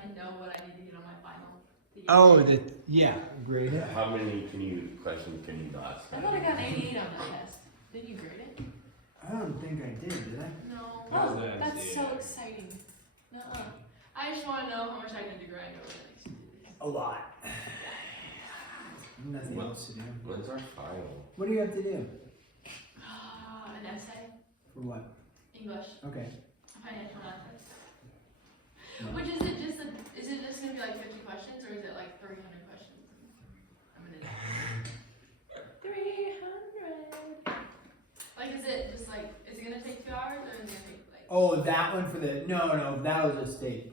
can know what I need to get on my final. Oh, yeah, grade it. How many questions can you not I spend? thought I got an 88 on that test. Did you grade it? I don't think I did I? No. How's Oh, that? that's so Yeah. exciting. Nuh-uh. I just want to know how much I need to grind over the next 2 days. A lot. Nothing What? else to do. When's our final? What do you have to do? An essay, For what? English, Okay. financial methods. No. Which is it just gonna be like 50 questions or is it like 300 questions? I'm gonna 300. Like is it gonna take 2 hours or is it gonna take like? Oh, that one for the, no, that was just the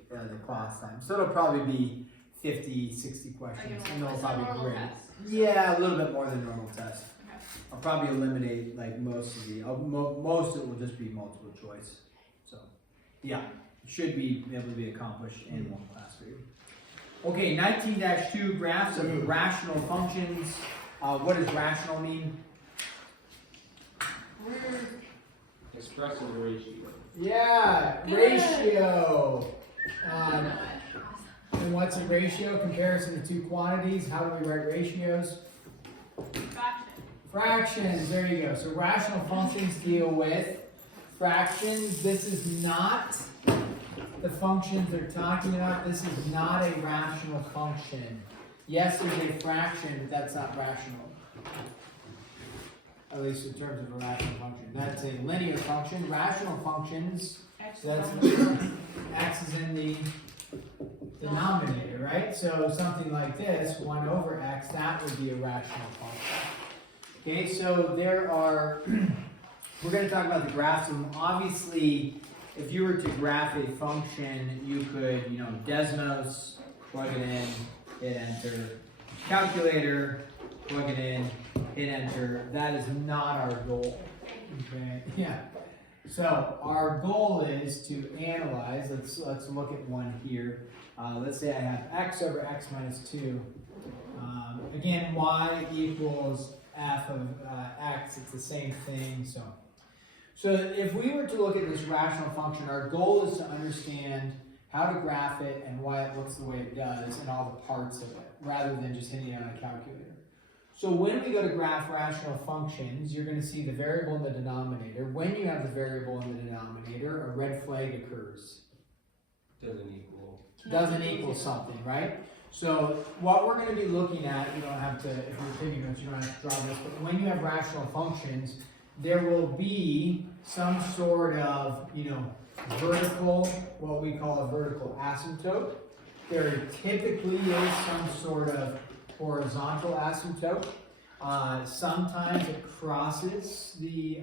class time. So it'll probably be 50, 60 questions. Like And they'll it's a probably normal grade. test. Yeah, a little bit more than normal test. Okay. I'll probably eliminate like most of most of it will just be multiple choice. So, yeah, it should be able to be accomplished in one class period. Okay, 19-2 graphs of rational functions. What does rational mean? Expressing the ratio. Yeah, ratio. I don't know it. And what's a ratio? Comparison of two quantities. How do we write ratios? Fraction. Fractions, there you go. So rational functions deal with fractions. This is not the functions they're talking about. This is not a rational function. Yes, there's a fraction, but that's not rational. At least in terms of a rational function. That's a linear function. Rational functions, so that's x is in the denominator, right? So something like this, 1 over x, that would be a rational function. Okay, so there are, we're going to talk about the graphs. And obviously, if you were to graph a function, you could, Desmos, plug it in, hit enter. Calculator, plug it in, hit enter. That is not our goal. Okay, yeah. So our goal is to analyze. Let's look at one here. Let's say I have x over x minus 2. Again, y equals f of x. It's the same thing. So if we were to look at this rational function, our goal is to understand how to graph it and why it looks the way it does and all the parts of it, rather than just hitting it on a calculator. So when we go to graph rational functions, you're going to see the variable in the denominator. When you have the variable in the denominator, a red flag occurs. Doesn't equal something, right? So what we're going to be looking at, you don't have to, if you're taking notes, you don't have to draw this, but when you have rational functions, there will be some sort of, vertical, what we call a vertical asymptote. There typically is some sort of horizontal asymptote. Sometimes it crosses the,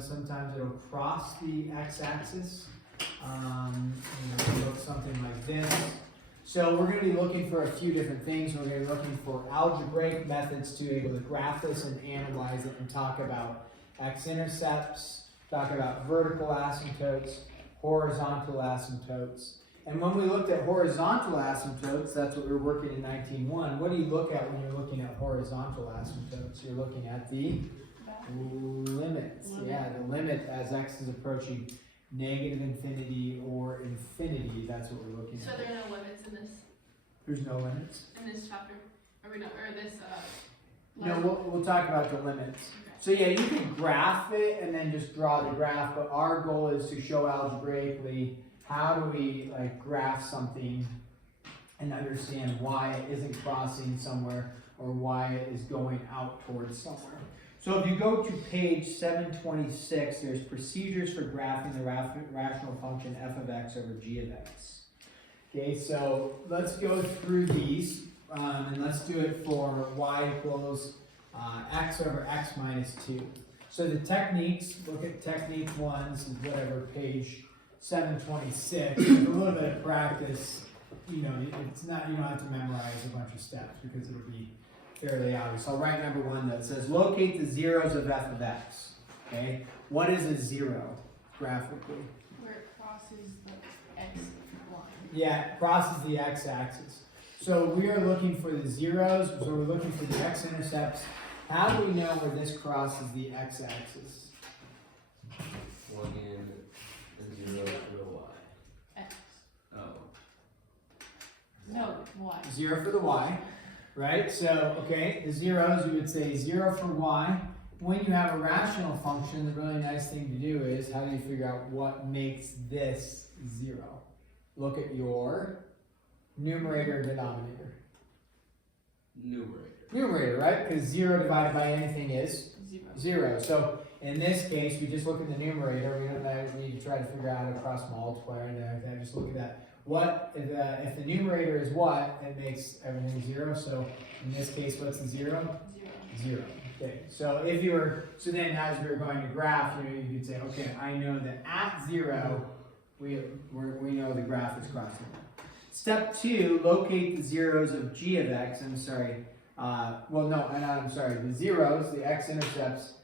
sometimes it'll cross the x-axis. It looks something like this. So we're going to be looking for a few different things. We're going to be looking for algebraic methods to be able to graph this and analyze it and talk about x-intercepts, talk about vertical asymptotes, horizontal asymptotes. And when we looked at horizontal asymptotes, that's what we were working in 19.1. What do you look at when you're looking at horizontal asymptotes? You're looking at the limits. Yeah, the limit as x is approaching negative infinity or infinity. That's what we're looking So at. there are no limits in this There's no limits. chapter, or this. No, we'll talk about the limits. Okay. So yeah, you can graph it and then just draw the graph, but our goal is to show algebraically how do we graph something and understand why it isn't crossing somewhere or why it is going out towards somewhere. So if you go to page 726, there's procedures for graphing the rational function f of x over g of x. Okay, so let's go through these, and let's do it for y equals x over x minus 2. So the techniques, look at technique 1, whatever, page 726. With a little bit of practice, it's not, you don't have to memorize a bunch of steps because it'll be fairly obvious. I'll write number 1 that says locate the zeros of f of x. Okay, what is a zero graphically? Where it crosses the x line. Yeah, it crosses the x-axis. So we are looking for the zeros, so we're looking for the x-intercepts. How do we know where this crosses the x-axis? Plug in the 0 to the y. X. Oh. Y. 0 for the y, right? So, okay, the zeros, you would say 0 for y. When you have a rational function, the really nice thing to do is, how do you figure out what makes this 0? Look at your numerator, denominator. Numerator, right? Because 0 divided by anything is 0. So in this case, we just look at the numerator. We don't need to try to figure out how to cross multiply or anything like that. Just look at that. What if the numerator is what? It makes everything 0. So in this case, what's the 0? 0. Okay. So if you were, so then as we were going to graph, you could say, okay, I know that at 0, we know the graph is crossing. Step 2, locate the zeros of g of x. I'm sorry. I'm sorry. The zeros, the x-intercepts.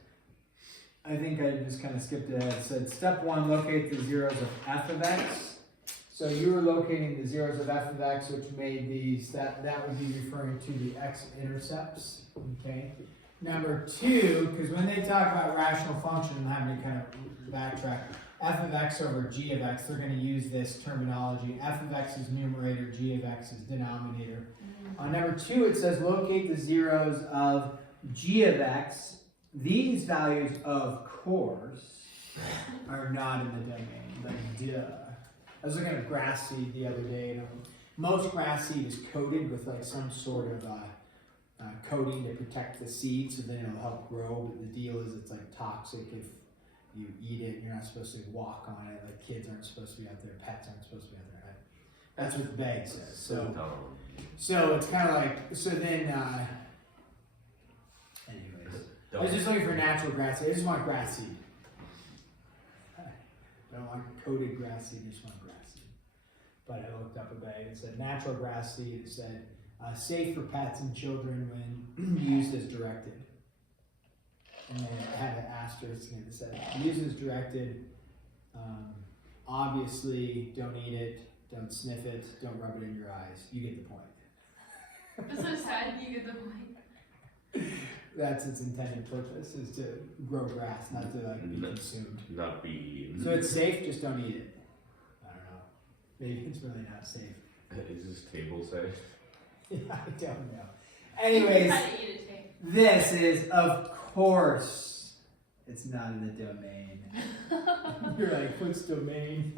I think I just kind of skipped ahead. It said step 1, locate the zeros of f of x. So you were locating the zeros of f of x, which made these, that would be referring to the x-intercepts. Okay. Number 2, because when they talk about rational function, I'm having to kind of backtrack. F of x over g of x, they're going to use this terminology. F of x is numerator, g of x is denominator. On number 2, it says locate the zeros of g of x. These values, of course, are not in the domain. Like, duh. I was looking at grass seed the other day, and most grass seed is coated with like some sort of coating to protect the seed, so then it'll help grow. But the deal is, it's like toxic if you eat it. You're not supposed to walk on it. Like, kids aren't supposed to be out there. Pets aren't supposed to be out there. Right? That's what the bag says. So it's kind of like, so then, anyways, I was just looking for natural grass seed. I just want grass seed. I don't want coated grass seed. I just want grass seed. But I looked up a bag. It said natural grass seed. It said safe for pets and children when used as directed. And then it had an asterisk and it said, used as directed. Obviously, don't eat it, don't sniff it, don't rub it in your eyes. You get the point. That's so sad, you get the point. That's its intended purpose, is to grow grass, not to like be consumed. Not be eaten. So it's safe, just don't eat it. I don't know. Maybe it's really not safe. Is this table safe? Yeah, I don't know. Anyways, this is, of course, it's not in the domain. You're like, what's domain?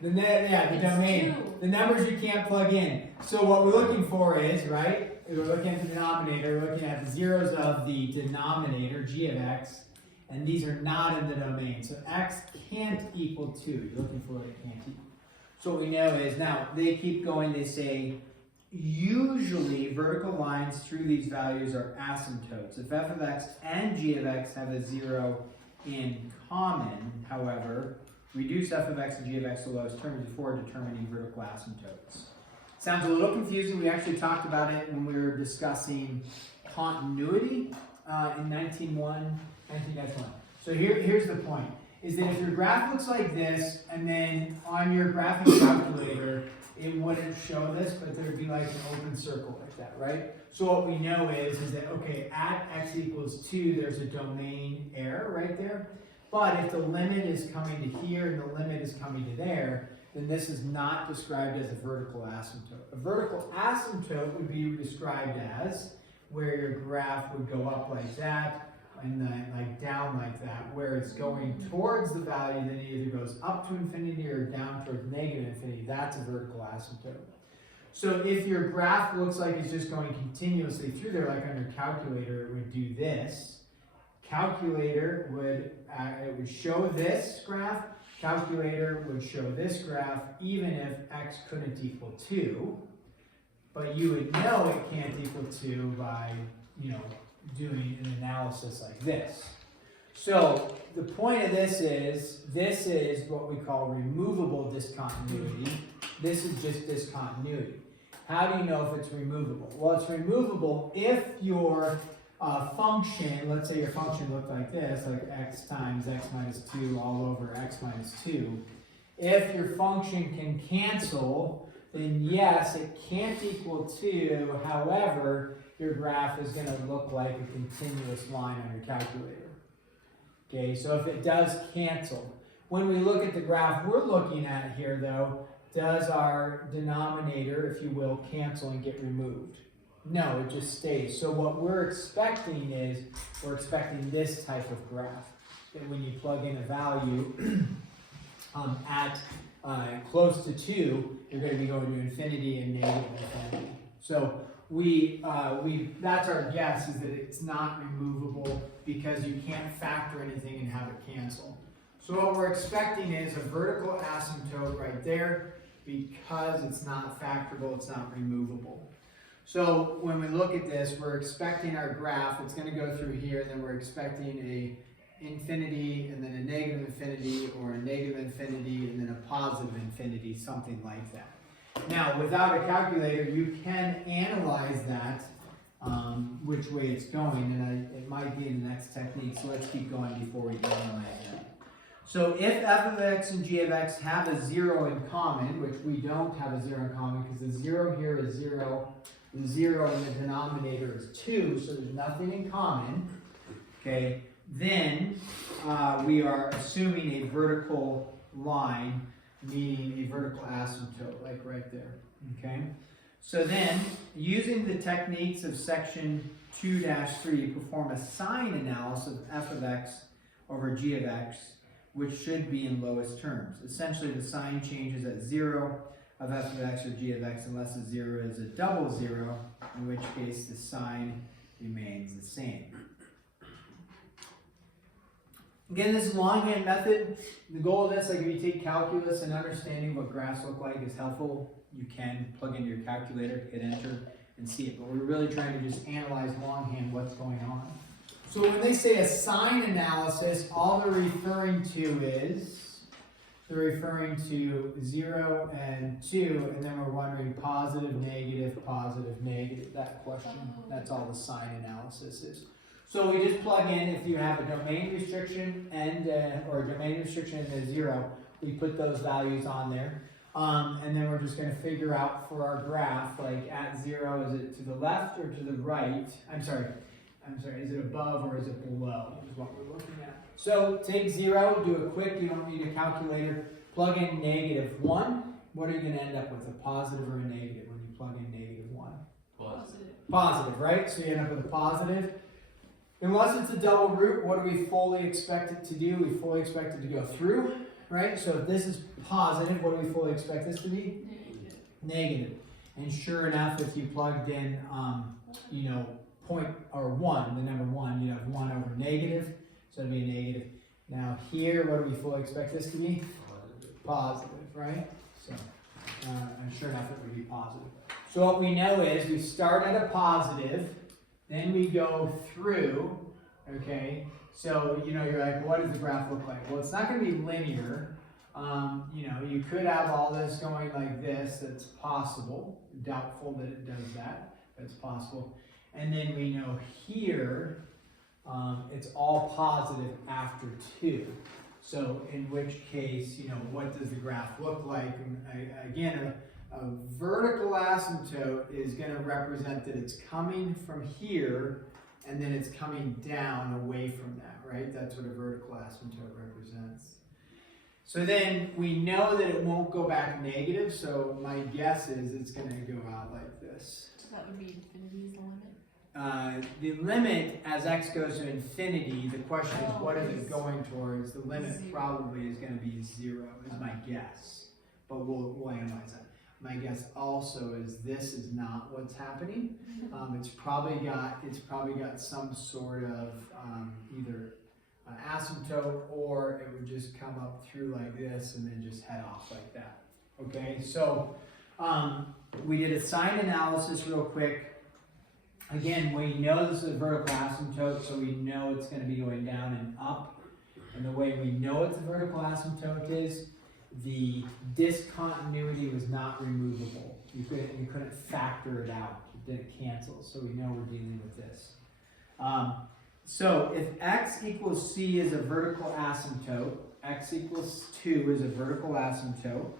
The domain. The numbers you can't plug in. So what we're looking for is, right, we're looking at the denominator, we're looking at the zeros of the denominator, g of x, and these are not in the domain. So x can't equal 2. You're looking for what it can't equal. So what we know is, now, they keep going, they say, usually vertical lines through these values are asymptotes. If f of x and g of x have a 0 in common, however, reduce f of x and g of x to lowest term before determining vertical asymptotes. Sounds a little confusing. We actually talked about it when we were discussing continuity in 1991. So here's the point, is that if your graph looks like this, and then on your graphing calculator, it wouldn't show this, but there would be like an open circle like that, right? So what we know is that, okay, at x equals 2, there's a domain error right there. But if the limit is coming to here and the limit is coming to there, then this is not described as a vertical asymptote. A vertical asymptote would be described as where your graph would go up like that, and then like down like that, where it's going towards the value, then it either goes up to infinity or down towards negative infinity. That's a vertical asymptote. So if your graph looks like it's just going continuously through there, like on your calculator, it would do this. Calculator would, it would show this graph. Calculator would show this graph, even if x couldn't equal 2. But you would know it can't equal 2 by, doing an analysis like this. So the point of this is what we call removable discontinuity. This is just discontinuity. How do you know if it's removable? Well, it's removable if your function, let's say your function looked like this, like x times x minus 2 all over x minus 2. If your function can cancel, then yes, it can't equal 2. However, your graph is going to look like a continuous line on your calculator. Okay, so if it does cancel. When we look at the graph we're looking at here, though, does our denominator, if you will, cancel and get removed? No, it just stays. So what we're expecting is, we're expecting this type of graph. That when you plug in a value at close to 2, you're going to be going to infinity and negative infinity. So that's our guess, is that it's not removable because you can't factor anything and have it cancel. So what we're expecting is a vertical asymptote right there because it's not factorable, it's not removable. So when we look at this, we're expecting our graph, it's going to go through here, and then we're expecting a infinity, and then a negative infinity, or a negative infinity, and then a positive infinity, something like that. Now, without a calculator, you can analyze that, which way it's going, and it might be in the next technique, so let's keep going before we analyze that. So if f of x and g of x have a 0 in common, which we don't have a 0 in common, because the 0 here is 0, the 0 in the denominator is 2, so there's nothing in common, okay, then we are assuming a vertical line, meaning a vertical asymptote, like right there, okay? So then, using the techniques of section 2-3, perform a sign analysis of f of x over g of x, which should be in lowest terms. Essentially, the sign changes at 0 of f of x or g of x unless the 0 is a double 0, in which case the sign remains the same. Again, this is longhand method. The goal of this, like if you take calculus and understanding what graphs look like is helpful, you can plug into your calculator, hit enter, and see it. But we're really trying to just analyze longhand what's going on. So when they say a sign analysis, all they're referring to is, they're referring to 0 and 2, and then we're wondering positive, negative, that question. That's all the sign analysis is. So we just plug in, if you have a domain restriction and or a domain restriction and a 0, we put those values on there. And then we're just going to figure out for our graph, like at 0, is it to the left or to the right? I'm sorry, is it above or is it below, is what we're looking at. So take 0, do a quick, you don't need a calculator, plug in -1. What are you going to end up with, a positive or a negative when you plug in -1? Positive. Positive, right? So you end up with a positive. Unless it's a double root, what do we fully expect it to do? We fully expect it to go through, right? So if this is positive, what do we fully expect this to be? Negative. Negative. And sure enough, if you plugged in, you know, 1, the number 1, you'd have 1 over negative, so it'd be a negative. Now here, what do we fully expect this to be? Positive, right? So, and sure enough, it would be positive. So what we know is we start at a positive, then we go through, okay? So, you know, you're like, what does the graph look like? Well, it's not going to be linear. You know, you could have all this going like this. That's possible. Doubtful that it does that, but it's possible. And then we know here, it's all positive after 2. So in which case, you know, what does the graph look like? And again, a vertical asymptote is going to represent that it's coming from here and then it's coming down away from that, right? That's what a vertical asymptote represents. So then we know that it won't go back negative, so my guess is it's going to go out like this. So that would be infinity is the limit? The limit, as x goes to infinity, the question is what is it going towards? The limit 0. probably is going to be 0, is my guess. But we'll analyze that. My guess also is this is not what's happening. It's probably got some sort of either asymptote, or it would just come up through like this and then just head off like that. Okay, so we did a sign analysis real quick. Again, we know this is a vertical asymptote, so we know it's going to be going down and up. And the way we know it's a vertical asymptote is the discontinuity was not removable. You couldn't factor it out. It didn't cancel, so we know we're dealing with this. So if x equals c is a vertical asymptote, x equals 2 is a vertical asymptote,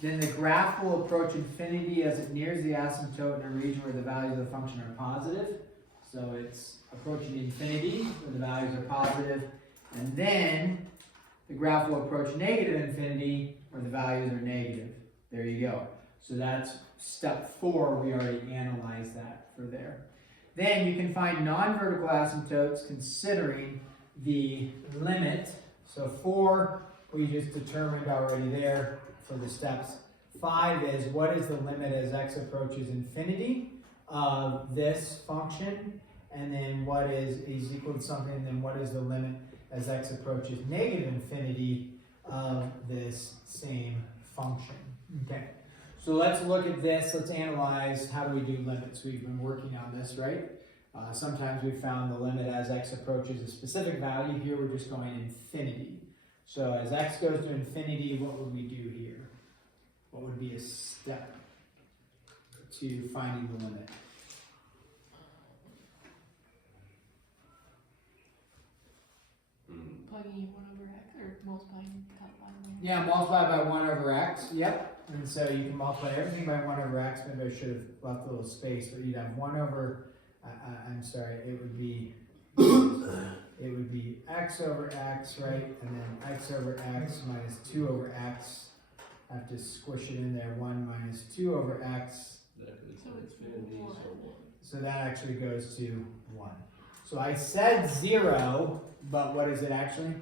then the graph will approach infinity as it nears the asymptote in a region where the values of the function are positive. So it's approaching infinity where the values are positive, and then the graph will approach negative infinity where the values are negative. There you go. So that's step 4, we already analyzed that for there. Then you can find non-vertical asymptotes considering the limit. So 4, we just determined already there for the steps. 5 is what is the limit as x approaches infinity of this function, and then what is equal to something, and then what is the limit as x approaches negative infinity of this same function. Okay, so let's look at this. Let's analyze how do we do limits. We've been working on this, right? Sometimes we found the limit as x approaches a specific value. Here we're just going infinity. So as x goes to infinity, what would we do here? What would be a step to finding the limit? Plugging in 1 over x, or multiplying by 1. Yeah, multiply by 1 over x, yep. And so you can multiply everything by 1 over x. Maybe I should have left a little space, but you'd have 1 over, I'm sorry, it would be x over x, right? And then x over x minus 2 over x. I have to squish it in there. 1 minus 2 over x. So it's 1. So that actually goes to 1. So I said 0, but what is it actually?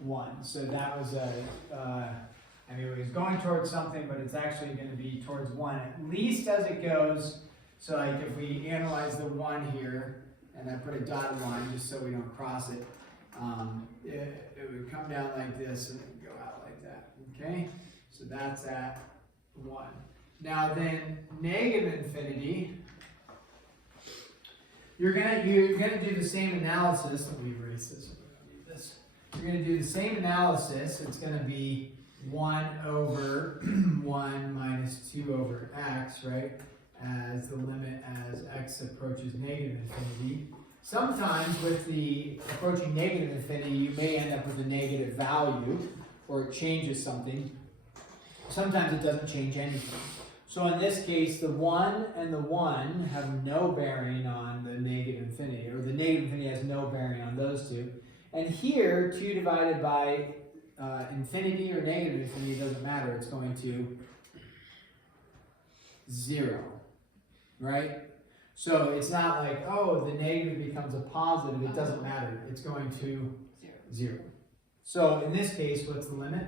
1. So that was I mean, it was going towards something, but it's actually going to be towards 1, at least as it goes. So like if we analyze the 1 here, and I put a dotted line just so we don't cross it, it would come down like this and then go out like that, okay? So that's at 1. Now then, negative infinity, you're gonna do the same analysis. Let me erase this. You're gonna do the same analysis. It's gonna be 1 over 1 minus 2 over x, right? As the limit as x approaches negative infinity. Sometimes with the approaching negative infinity, you may end up with a negative value, or it changes something. Sometimes it doesn't change anything. So in this case, the 1 and the 1 have no bearing on the negative infinity, or the negative infinity has no bearing on those two. And here, 2 divided by infinity or negative infinity doesn't matter. It's going to 0, right? So it's not like, oh, the negative becomes a positive. It doesn't matter. It's going to 0. So in this case, what's the limit?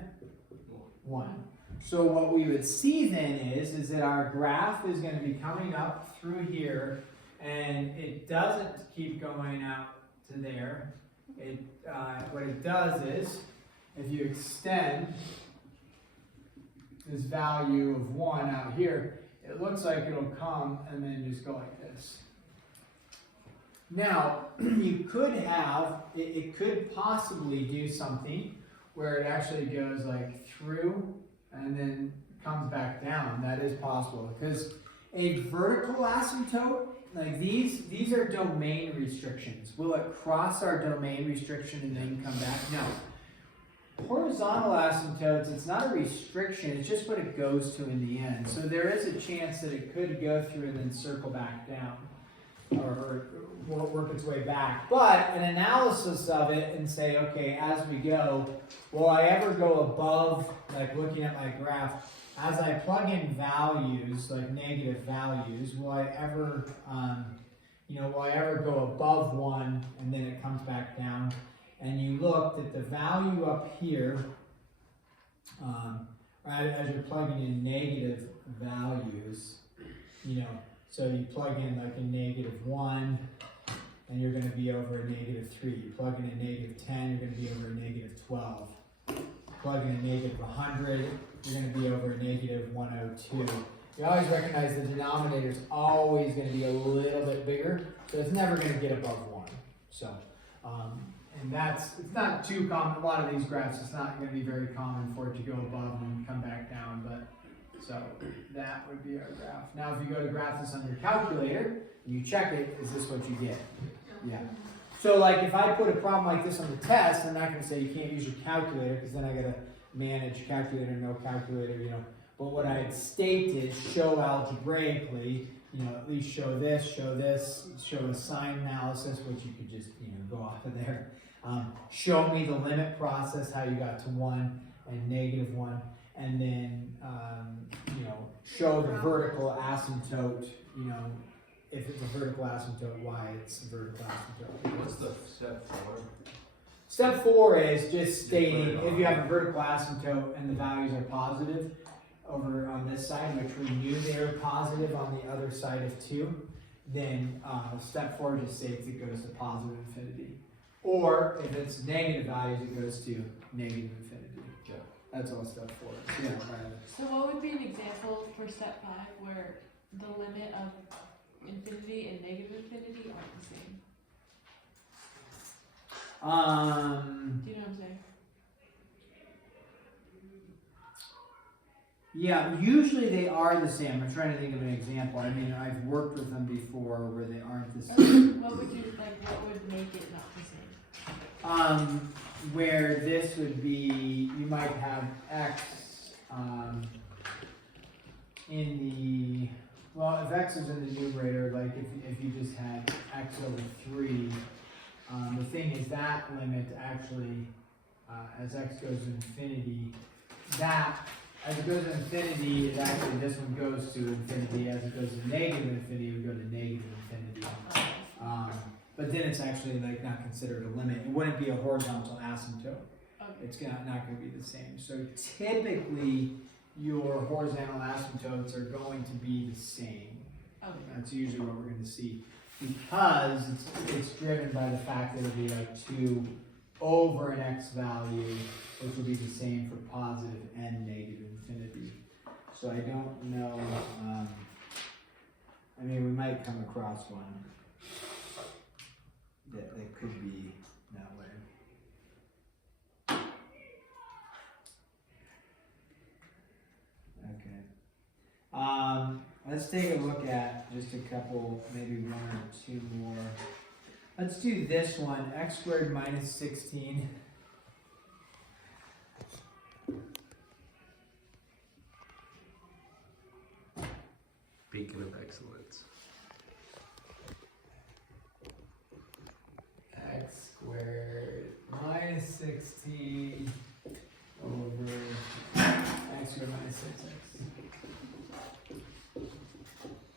1. So what we would see then is that our graph is going to be coming up through here, and it doesn't keep going out to there. What it does is, if you extend this value of 1 out here, it looks like it'll come and then just go like this. Now, you could have, it could possibly do something where it actually goes like through and then comes back down. That is possible, because a vertical asymptote, like these are domain restrictions. Will it cross our domain restriction and then come back? No. Horizontal asymptotes, it's not a restriction, it's just what it goes to in the end. So there is a chance that it could go through and then circle back down, or work its way back. But an analysis of it and say, okay, as we go, will I ever go above, like looking at my graph, as I plug in values, like negative values, will I ever, will I ever go above 1 and then it comes back down? And you looked at the value up here, right, as you're plugging in negative values, so you plug in like a -1, and you're going to be over a -3. You plug in a -10, you're going to be over a -12. Plug in a -100, you're going to be over a -102. You always recognize the denominator is always going to be a little bit bigger, so it's never going to get above 1. So, and it's not too common. A lot of these graphs, it's not going to be very common for it to go above and come back down, but so that would be our graph. Now, if you go to graph this on your calculator and you check it, is this what you get? Yeah. So like if I put a problem like this on the test, I'm not going to say you can't use your calculator, because then I got to manage calculator, no calculator, But what I had stated, show algebraically, at least show this, show a sign analysis, which you could just, go off of there. Show me the limit process, how you got to 1 and -1, and then, show the vertical asymptote, you know, if it's a vertical asymptote, why it's a vertical asymptote. What's the step 4? Step 4 is just stating if you have a vertical asymptote and the values are positive over on this side, which we knew they were positive on the other side of 2, then step 4 just states it goes to positive infinity. Or if it's negative values, it goes to negative infinity. Yeah. That's all step 4 is. Yeah, right. So what would be an example for step 5 where the limit of infinity and negative infinity aren't the same? Do you know what I'm saying? Yeah, usually they are the same. I'm trying to think of an example. I mean, I've worked with them before where they aren't the same. What would make it not the same? Where this would be, you might have x in the, well, if x is in the numerator, like if you just had x over 3, the thing is that limit actually, as x goes to infinity, that, as it goes to infinity, it actually, this one goes to infinity. As it goes to negative infinity, it would go to negative infinity. But then it's actually like not considered a limit. It wouldn't be a horizontal asymptote. Okay. It's not going to be the same. So typically, your horizontal asymptotes are going to be the same. Okay. That's usually what we're going to see. Because it's driven by the fact that it'll be like 2 over an x value, which will be the same for positive and negative infinity. So I don't know, I mean, we might come across one that could be that way. Okay. Let's take a look at just a couple, maybe 1 or 2 more. Let's do this one, x squared minus 16. Beacon of excellence. X squared minus 16 over x squared minus 6x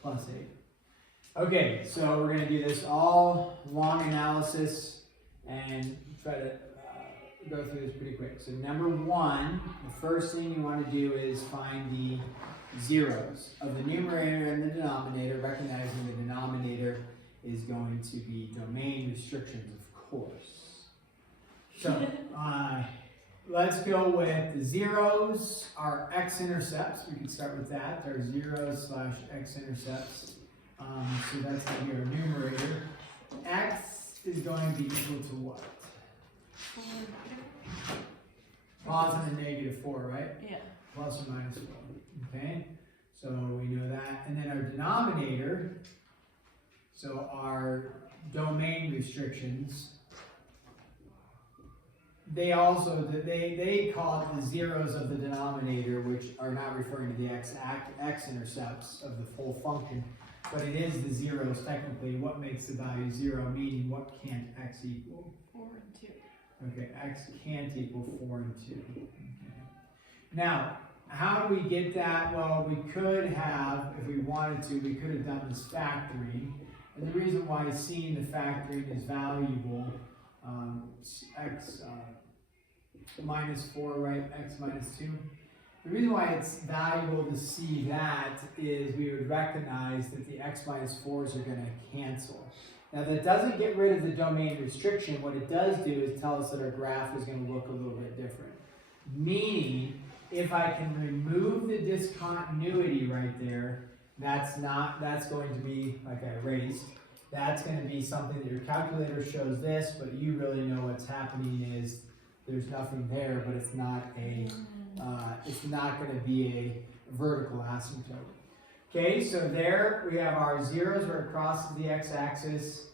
plus 8. Okay, so we're going to do this all long analysis and try to go through this pretty quick. So number 1, the first thing you want to do is find the zeros of the numerator and the denominator, recognizing the denominator is going to be domain restrictions, of course. So let's go with the zeros, our x-intercepts. We can start with that, our zeros slash x-intercepts. So that's going to be our numerator. X is going to be equal to what? Positive and negative 4, right? Yeah. Plus or minus 4. Okay, so we know that. And then our denominator, so our domain restrictions, they also, they call it the zeros of the denominator, which are not referring to the x-intercepts of the full function, but it is the zeros technically. What makes the value 0, meaning what can't x equal? 4 and 2. Okay, x can't equal 4 and 2. Okay. Now, how do we get that? Well, we could have, if we wanted to, we could have done this factoring. And the reason why seeing the factoring is valuable, x minus 4, right? X minus 2. The reason why it's valuable to see that is we would recognize that the x minus 4s are going to cancel. Now that doesn't get rid of the domain restriction. What it does do is tell us that our graph is going to look a little bit different. Meaning, if I can remove the discontinuity right there, that's going to be, like I erased, that's going to be something that your calculator shows this, but you really know what's happening is there's nothing there, but it's not going to be a vertical asymptote. Okay, so there we have our zeros are across the x-axis,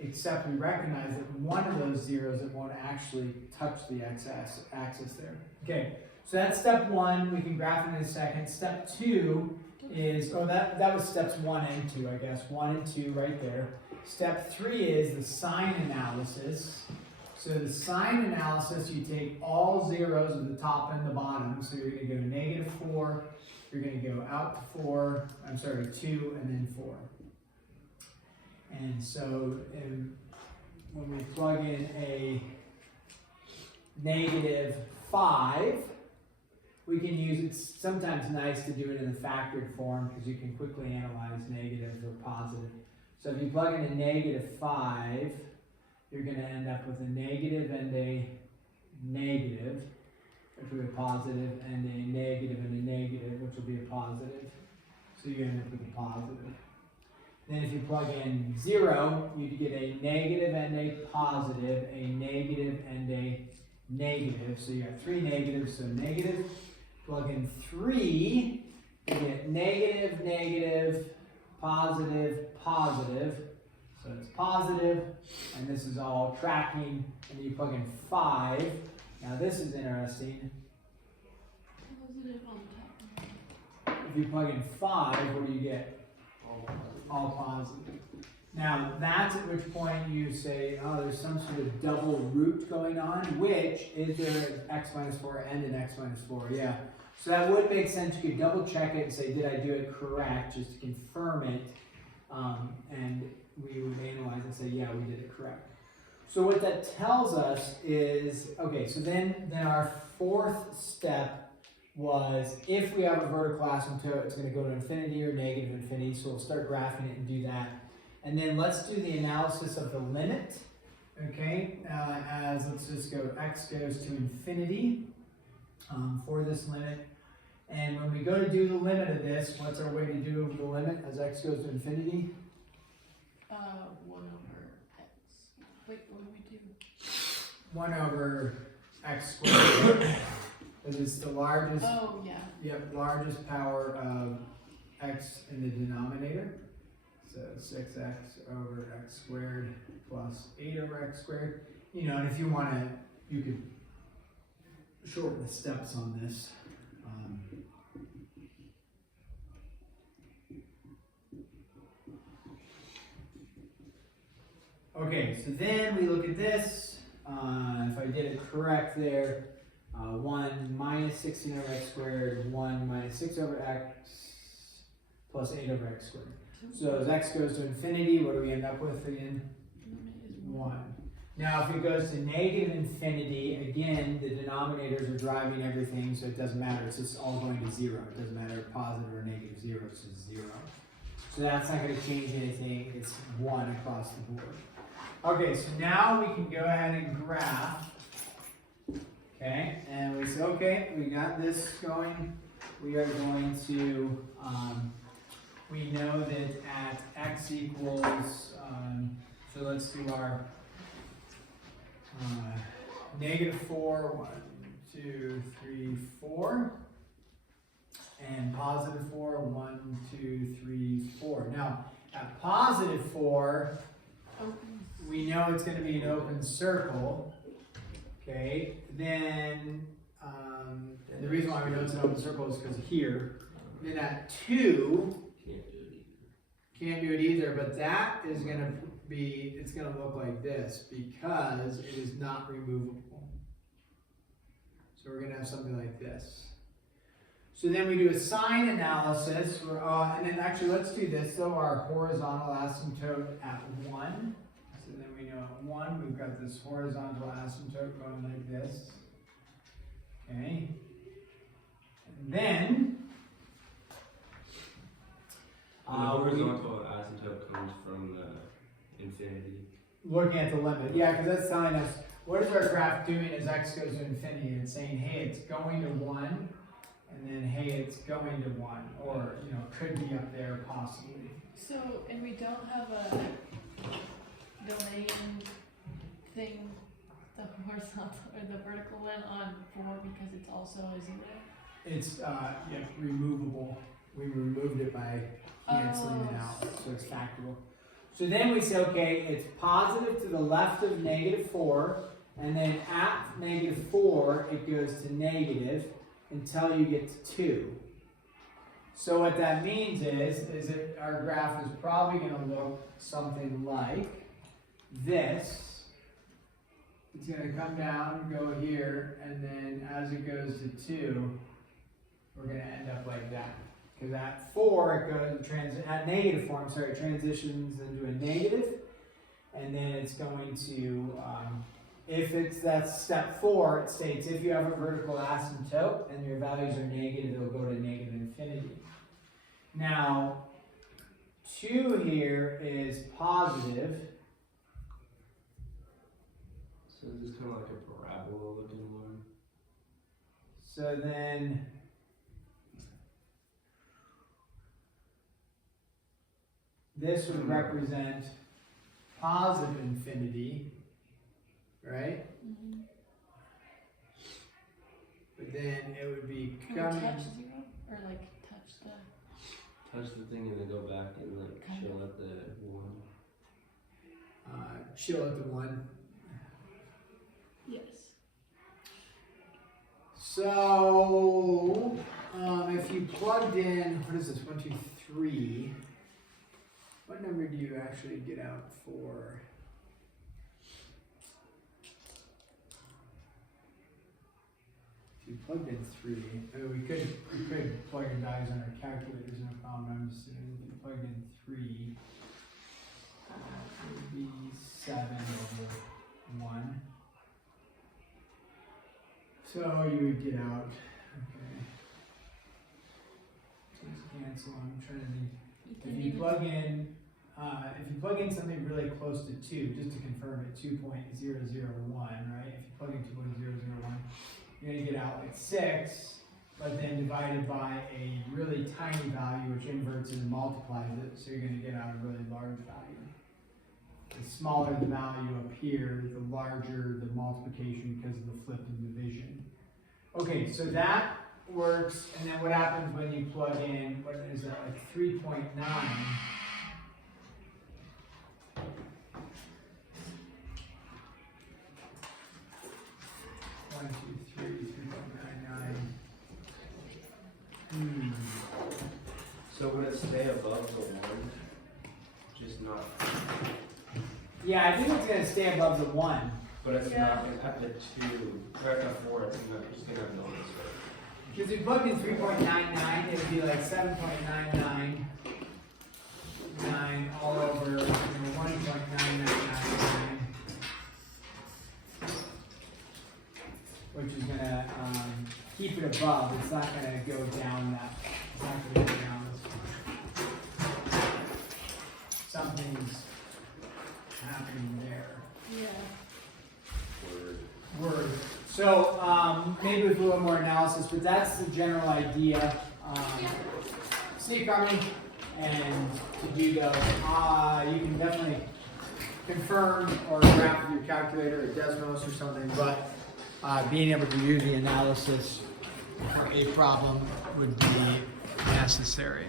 except we recognize that one of those zeros, it won't actually touch the x-axis there. Okay, so that's step 1. We can graph it in a second. Step 2 is, that was steps 1 and 2, I guess. 1 and 2 right there. Step 3 is the sign analysis. So the sign analysis, you take all zeros of the top and the bottom. So you're going to go -4 you're gonna go out to 4, I'm sorry, 2 and then 4. And so when we plug in a -5, we can use, it's sometimes nice to do it in the factored form because you can quickly analyze negatives or positive. So if you plug in a -5, you're going to end up with a negative and a negative, which will be a positive, and a negative and a negative, which will be a positive. So you end up with a positive. Then if you plug in 0, you get a negative and a positive, a negative and a negative. So you got 3 negatives, so negative. Plug in 3, you get negative, negative, positive, positive. So it's positive, and this is all tracking. And then you plug in 5. Now this is interesting. Positive on top. If you plug in 5, what do you get? All positive. Now that's at which point you say, oh, there's some sort of double root going on, which is there an x minus 4 and an x minus 4, yeah. So that would make sense. You could double check it and say, did I do it correct, just to confirm it. And we would analyze and say, yeah, we did it correct. So what that tells us is, okay, so then our fourth step was if we have a vertical asymptote, it's going to go to infinity or negative infinity. So we'll start graphing it and do that. And then let's do the analysis of the limit. Okay, as let's just go, x goes to infinity for this limit. And when we go to do the limit of this, what's our way to do the limit as x goes to infinity? 1 over x. Wait, what do we do? 1 over x squared. Because it's the largest, Oh, yeah. yep, largest power of x in the denominator. So 6x over x squared plus 8 over x squared. You know, and if you want to, you could shorten the steps on this. Okay, so then we look at this. If I did it correct there, 1 minus 16 over x squared, 1 minus 6 over x plus 8 over x squared. So as x goes to infinity, what do we end up with again? 1. Now if it goes to negative infinity, again, the denominators are driving everything, so it doesn't matter. It's just all going to 0. It doesn't matter if positive or negative 0, it's just 0. So that's not going to change anything. It's 1 across the board. Okay, so now we can go ahead and graph. Okay, and we say, okay, we got this going. We are going to, we know that at x equals, so let's do our -4, 1, 2, 3, 4, and +4, 1, 2, 3, 4. Now, at +4, we know it's going to be an open circle. Okay, then, and the reason why we know it's an open circle is because here. Then at 2, can't do it either, but that is going to be, it's going to look like this because it is not removable. So we're going to have something like this. So then we do a sign analysis, and then actually let's do this. So our horizontal asymptote at 1. So then we know at 1, we've got this horizontal asymptote going like this. Okay. And then The horizontal asymptote comes from infinity. looking at the limit. Yeah, because that's telling us, what is our graph doing as x goes to infinity? It's saying, hey, it's going to 1, and then, hey, it's going to 1, or, you know, could be up there possibly. So, and we don't have a domain thing, the horizontal or the vertical one on 4 because it's also a 0. It's, yeah, removable. We removed it by canceling it out, so it's factorable. So then we say, okay, it's positive to the left of -4, and then at -4, it goes to negative until you get to 2. So what that means is that our graph is probably going to look something like this. It's going to come down, go here, and then as it goes to 2, we're going to end up like that. Because at 4, it goes at negative form, sorry, it transitions into a negative, and then it's going to, that's step 4, it states if you have a vertical asymptote and your values are negative, it'll go to negative infinity. Now, 2 here is positive. So this is kind of like a parabola looking one. So then, this would represent positive infinity, right? Mm-hmm. But then it would be Can we coming. touch 0? Or like touch the... Touch the thing and then go back and like Kind chill at the 1. Chill at the 1. Yes. So, if you plugged in, what is this, 1, 2, 3, what number do you actually get out for? If you plugged in 3, I mean, we could plug in values on our calculators, no problem. I'm just saying, if you plugged in 3, it would be 7 over 1. So you would get out, okay. Just cancel, I'm trying to think. If you plug in something really close to 2, just to confirm it, 2.001, right? If you plug in 2.001, you're gonna get out like 6, but then divided by a really tiny value which inverts and multiplies it, so you're gonna get out a really large value. The smaller the value up here, the larger the multiplication because of the flip and division. Okay, so that works, and then what happens when you plug in, what is that, like 3.9? 1, 2, 3, 3.99. So would it stay above the 1? Just not. Yeah, I think it's going to stay above the 1. But it's Yeah. not at the 2, or at the 4, it's not, just gonna have no answer. Because if you plugged in 3.99, it would be like 7.999 all over 1.9999, which is going to keep it above. It's not going to go down that. It's not going to go down this far. Something's happening there. Yeah. Word. So maybe with a little more analysis, but that's the general idea. See you coming, and to do those, you can definitely confirm or graph with your calculator or Desmos or something, but being able to do the analysis for a problem would be necessary.